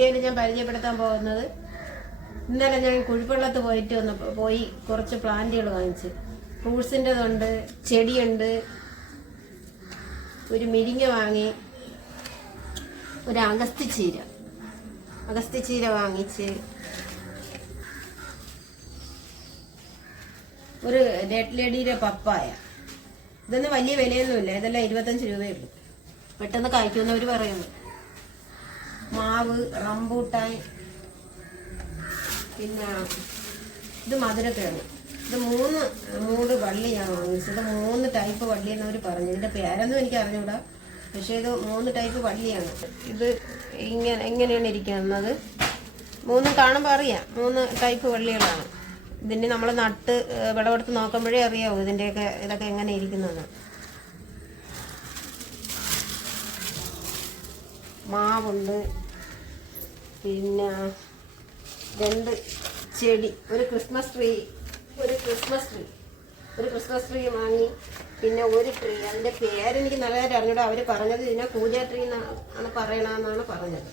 ഇതിൽ ഞാൻ പരിചയപ്പെടുത്താൻ പോകുന്നത്. ഇന്നലെ ഞാൻ കുഴിപ്പള്ളത്ത് പോയിട്ട് ഒന്ന് പോയി കുറച്ച് പ്ലാന്റുകൾ വാങ്ങിച്ച്. ഫ്രൂട്ട്സിന്റെതുണ്ട് ചെടിയുണ്ട്. ഒരു മിരിങ്ങ വാങ്ങി ഒരു അഗസ്തി ചീര അഗസ്തി ചീര വാങ്ങിച്ച് ഒരു റെഡ് ലേഡിയുടെ പപ്പായ. ഇതൊന്നും വലിയ വിലയൊന്നുമില്ല ഇതെല്ലാം ഇരുപത്തഞ്ച് രൂപയുള്ളൂ പെട്ടെന്ന് കായ്ക്കുമെന്നവർ പറയുന്നു. മാവ് റംബൂട്ടാൻ പിന്നെ ഇത് മധുരക്കിഴങ്ങ്. ഇത് മൂന്ന് മൂട് വള്ളി ഞാൻ വാങ്ങിച്ചത്. മൂന്ന് ടൈപ്പ് വള്ളി എന്നവർ പറഞ്ഞു. ഇതിന്റെ പേരൊന്നും എനിക്ക് അറിഞ്ഞൂടാ. പക്ഷേ ഇത് മൂന്ന് ടൈപ്പ് വള്ളിയാണ്. ഇത് ഇങ്ങനെ എങ്ങനെയാണ് ഇരിക്കുന്നത്? മൂന്നും കാണുമ്പോൾ അറിയാം. മൂന്ന് ടൈപ്പ് വള്ളികളാണ്. ഇതിന് നമ്മൾ നട്ട് വിളവെടുത്ത് നോക്കുമ്പോഴേ അറിയാവൂ ഇതിന്റെയൊക്കെ ഇതൊക്കെ എങ്ങനെ ഇരിക്കുന്നതെന്ന് മാവുണ്ട്. പിന്നെ രണ്ട് ചെടി. ഒരു ക്രിസ്മസ് ട്രീ ഒരു ക്രിസ്മസ് ട്രീ ഒരു ക്രിസ്മസ് ട്രീ വാങ്ങി. പിന്നെ ഒരു ട്രീ അതിന്റെ പേരെനിക്ക് നല്ലതായിട്ട് അറിഞ്ഞൂടാ. അവർ പറഞ്ഞത് ഇതിനെ പൂജ ട്രീ ആണ് പറയണമെന്നാണ് പറഞ്ഞത്.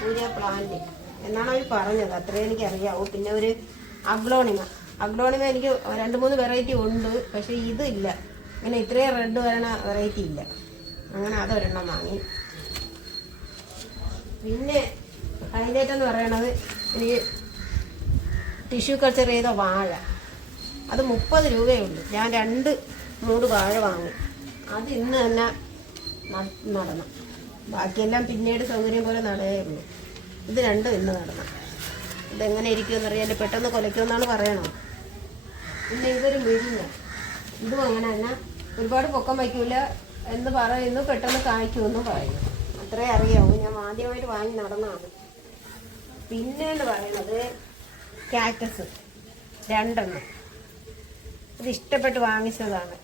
പൂജ പ്ലാന്റ് എന്നാണ് അവർ പറഞ്ഞത്. അത്രയും എനിക്ക് അറിയാവൂ പിന്നെ ഒരു അഗ്ലോണിമ. അഗ്ലോണിമ എനിക്ക് രണ്ട് മൂന്ന് വെറൈറ്റി ഉണ്ട്. പക്ഷേ ഇതില്ല അങ്ങനെ ഇത്രയും റെഡ് വരണ വെറൈറ്റി ഇല്ല. അങ്ങനെ അതൊരെണ്ണം വാങ്ങി. പിന്നെ ഹൈലൈറ്റ് എന്ന് പറയണത് എനിക്ക് ടിഷ്യൂ കൾച്ചർ ചെയ്ത വാഴ. അത് മുപ്പത് രൂപയുള്ളൂ ഞാൻ രണ്ട് മൂട് വാഴ വാങ്ങി. അത് ഇന്ന് തന്നെ നടണം. ബാക്കിയെല്ലാം പിന്നീട് സൗകര്യം പോലെ നടയേ ഉള്ളൂ. ഇത് രണ്ടും ഇന്ന് നടണം. ഇതെങ്ങനെ ഇരിക്കുമെന്ന് അറിയാൻ പെട്ടെന്ന് കൊലയ്ക്കുമെന്നാണ് പറയണത്. പിന്നെ ഇതൊരു മുരിങ്ങ ഇതും അങ്ങനെ തന്നെ. ഒരുപാട് പൊക്കം വയ്ക്കൂല എന്ന് പറയുന്നു. പെട്ടെന്ന് കായ്ക്കുമെന്ന് പറയുന്നു. അത്രേ അറിയാവൂ. ഞാൻ ആദ്യമായിട്ട് വാങ്ങി നടന്നതാണ്. പിന്നെ എന്ന് പറയുന്നത് കാറ്റസ് രണ്ടെണ്ണം. ഇത് ഇഷ്ടപ്പെട്ട് വാങ്ങിച്ചതാണ്.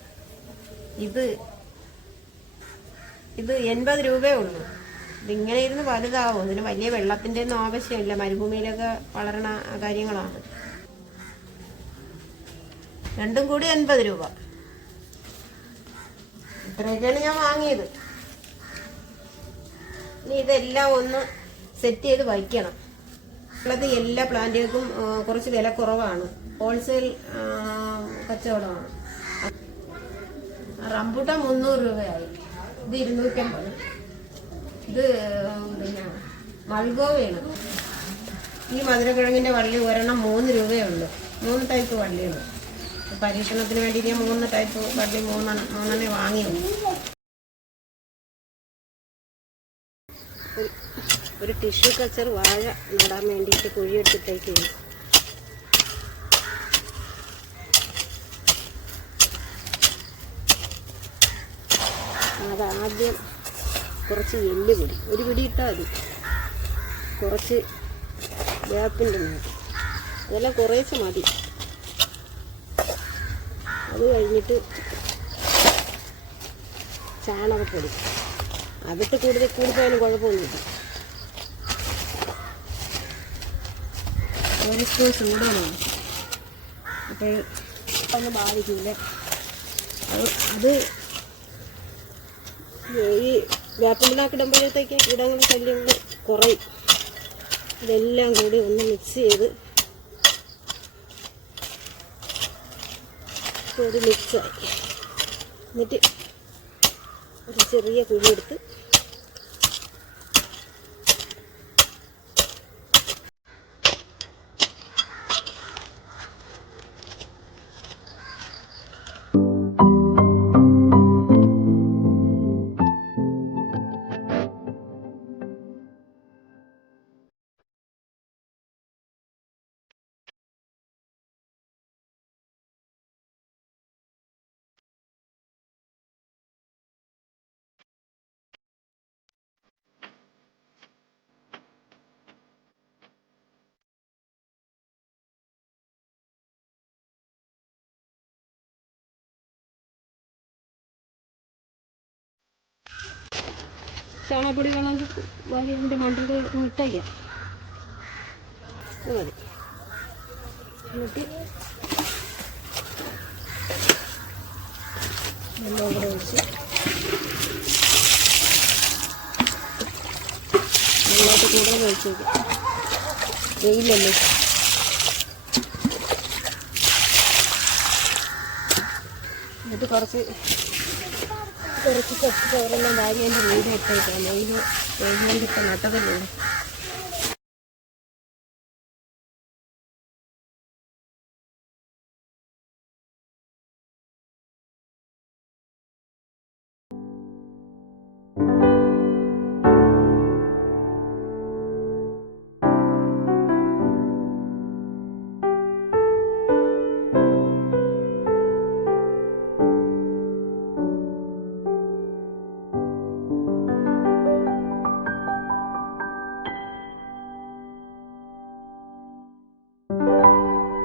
ഇത് ഇത് എൺപത് രൂപയേ ഉള്ളൂ. ഇതിങ്ങനെ ഇരുന്ന് വലുതാവും. ഇതിന് വലിയ വെള്ളത്തിന്റെ ഒന്നും ആവശ്യമില്ല. മരുഭൂമിയിലൊക്കെ വളരണ കാര്യങ്ങളാണ്. രണ്ടും കൂടി എൺപത് രൂപ. ഇത്രയൊക്കെയാണ് ഞാൻ വാങ്ങിയത്. ഇനി ഇതെല്ലാം ഒന്ന് സെറ്റ് ചെയ്ത് വയ്ക്കണം. ഉള്ളത് എല്ലാ പ്ലാന്റുകൾക്കും കുറച്ച് വില കുറവാണ്. ഹോൾസെയിൽ കച്ചവടമാണ്. റംബൂട്ടാൻ മുന്നൂറ് രൂപയായി. ഇത് ഇരുന്നൂറ്റമ്പത്. ഇത് പിന്നെ മൾഗോവയാണ്. ഈ മധുരക്കിഴങ്ങിന്റെ വള്ളി ഒരെണ്ണം മൂന്ന് രൂപയേ ഉള്ളൂ മൂന്ന് ടൈപ്പ് വള്ളിയുള്ളൂ പരീക്ഷണത്തിന് വേണ്ടി ഞാൻ മൂന്ന് ടൈപ്പ് വള്ളി മൂന്നെണ്ണം മൂന്നെണ്ണേ വാങ്ങിയുള്ളൂ ഒരു ടിഷ്യൂ കൾച്ചർ വാഴ നടാൻ വേണ്ടിയിട്ട് കുഴിയെടുത്തിട്ടേക്ക്. അതാദ്യം കുറച്ച് എല്ല് പിടി. ഒരു പിടി ഇട്ടാൽ മതി. കുറച്ച് വേപ്പിന്റെ അതെല്ലാം കുറേശ്ശെ മതി. അത് കഴിഞ്ഞിട്ട് ചാണകപ്പൊടി. അതിട്ട് കൂടുതൽ കൂടുതലും കുഴപ്പമൊന്നുമില്ല. ഒരു സ്പൂൺ ചൂടാണ് അപ്പോൾ ഒന്ന് ബാധിക്കില്ല? അത് അത് ഈ വേപ്പിണ്ടാക്കിടുമ്പോഴത്തേക്ക് കീടങ്ങളുടെ ശല്യങ്ങൾ കുറയും. ഇതെല്ലാം കൂടി ഒന്ന് മിക്സ് ചെയ്ത് ഒരു മിക്സായി എന്നിട്ട് ഒരു ചെറിയ കുഴിയെടുത്ത് ചാണകപ്പൊടി വേണമെങ്കിൽ വാരി അതിന്റെ മണ്ടയിൽ ഇട്ടേക്കാം ഇത് മതി. എന്നിട്ട് വെള്ളം കൂടെ ഒഴിച്ച് ഇതിനകത്ത് കൂടുതൽ വെയിലല്ലേ? എന്നിട്ട് കുറച്ച് കുറച്ച് കുറച്ച് ചോറെല്ലാം വാരി എന്റെ വെയിൽ ഇട്ടേക്കാം വെയിൽ വെയിൽ ഇപ്പം നട്ടതല്ലേ?